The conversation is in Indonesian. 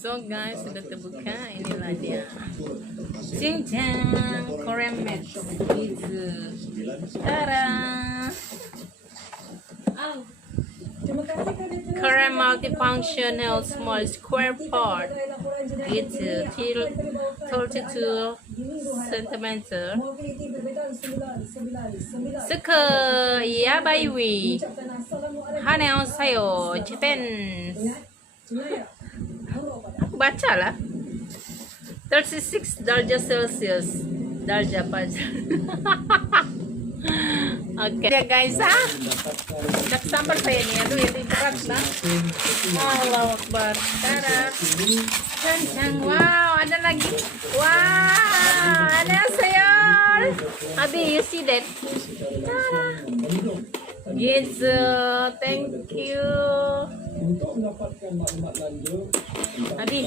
So guys, sudah terbuka, inilah dia. Cincang Korean mat gitu. Tara. Korean multifunctional small square pot gitu, 32 cm. 스크 야바이위 하네오사요 Japan. Aku baca lah 36 derajat Celcius derajat paja. Oke ya guys, udah sampai saya nih. Aduh ini berat lah. Allahu Akbar. Tara cancang. Wow, ada lagi. Wow, ada sayur. Abi, you see that? Tara gitu. Thank you Abi.